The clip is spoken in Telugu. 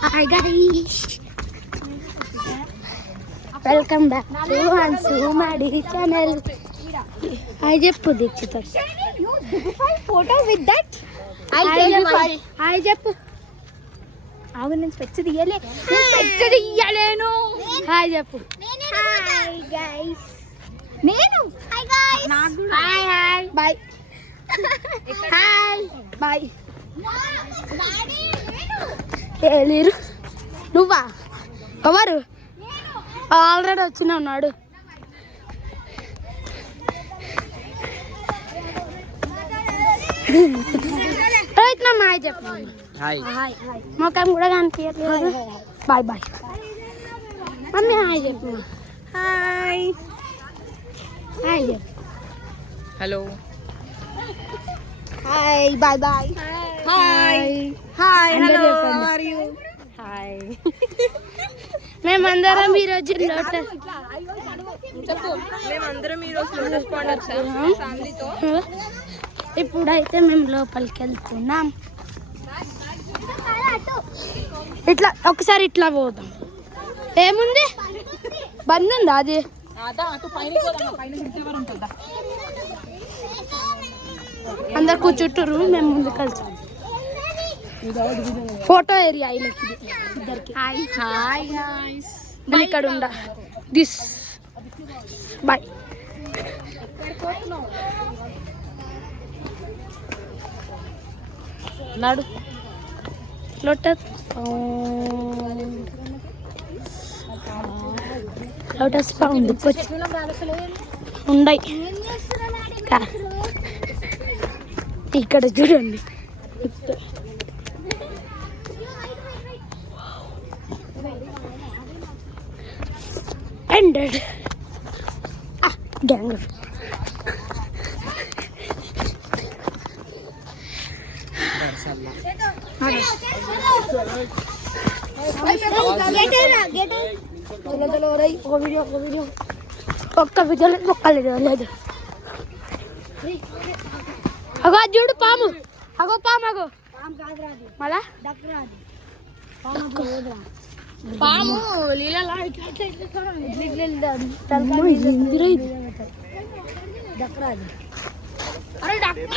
Hi guys, welcome back to Anshu Madi channel. Hi చెప్పు Dikshita. Photo with that hi చెప్పు. ఆగు, నేను స్పెట్స్ తీయలేను. హాయ్ చెప్పు. Hi guys. నేను hi guys. Hi hi bye. Hi bye. లేరు నువ్వా? ఎవరు? ఆల్రెడీ వచ్చినా ఉన్నాడు. రోహిత్ నా హాయ్ చెప్పు. మొఖం కూడా కనిపించట్లేదు. Bye bye. మమ్మీ హాయ్ చెప్పు. హాయ్ హాయ్ చెప్పు. Hello hi bye bye. Hi hi hello are you? Hi. మేమందరం ఈరోజు లోటస్ ఫ్యామిలీతో ఇప్పుడైతే మేము లోపలికి వెళ్తున్నాం. ఇట్లా ఒకసారి ఇట్లా పోదాం. ఏముంది? బంద్ ఉందా అది? అందరు కూర్చుంటారు, మేము ముందు కలిసి ఫోటో ఏరియా ఇద్దరికి. Hi hi guys. మళ్ళీ ఇక్కడ ఉండ దిస్ బాయ్. నాడు లోటస్ లోటస్ పౌండ్ ఉండయి ఇక్కడ చూడండి. ఎండెడ్ గ్యాంగ్ ఒక్క వీడియో లేదు, ఒక్క లేదు. అగో చూడు పాము. అగో పాము. అగో మళ్ళా పాము లీలలో అరే డాక్టర్